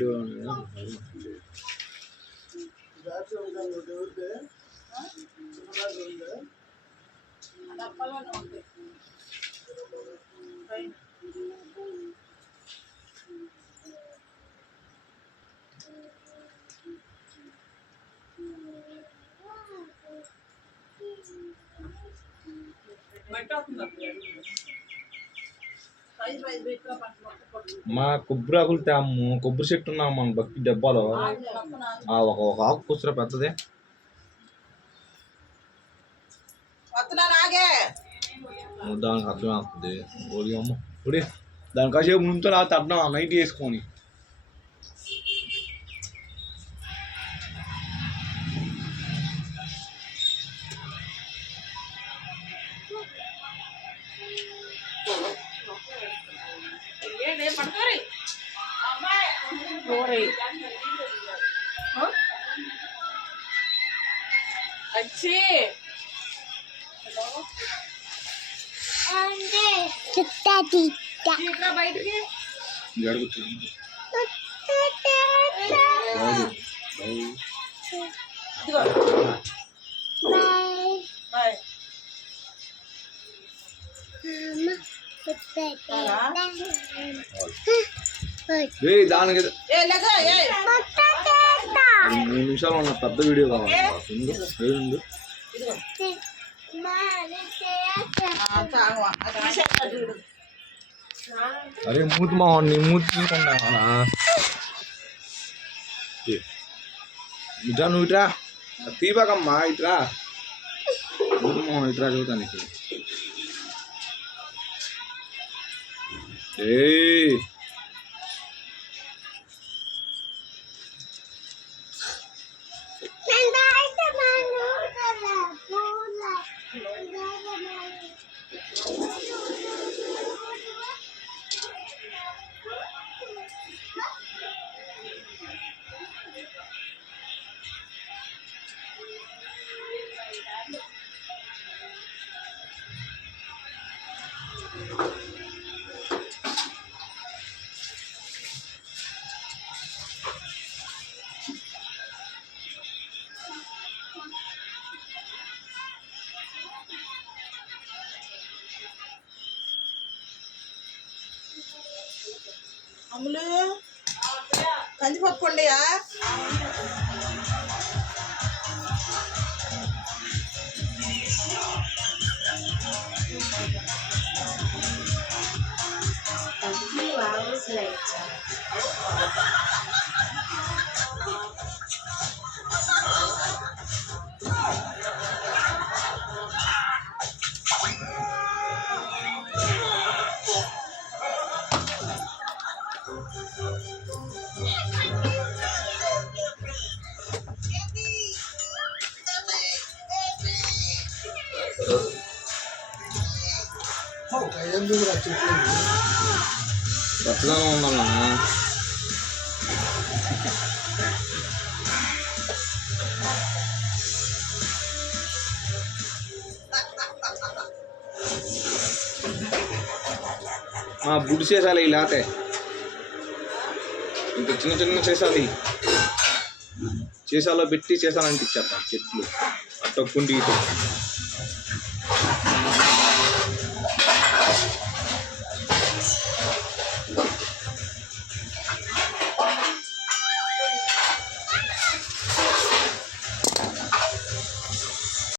Video మా కొబ్బరి ఆకులు తేము. కొబ్బరి చెట్టు ఉన్నాము మన బక్కి డబ్బాలో. ఒక ఆకు కూర్చురా పెద్దదే. దానికి అర్థం అవుతుంది. ఓడి అమ్మ ఒడి దాని కాసేపు ముందు రాత్రి అర్థం నైట్ వేసుకొని బయటికి దానికి 3 నిమిషాలు ఉన్న పెద్ద వీడియో కావాలి. అరే మూతి మొహం నీ మూతి తీసుకుంటా ఇట్రా. నువ్వు ఇట్రా తీపకమ్మా. ఇట్రా మూతి మొహం ఇట్రా చూద్దా నీకు. అమ్ములు కందిపప్పు ఉండయా? పచ్చదనం ఉందన్నా. బుడి చేసాలి ఇలాతే ఇంకా చిన్న చిన్న చేసాలి. చేసాలో పెట్టి చేసాలంటే ఇచ్చేస్తాం చెట్లు అట్టొక్కుండి.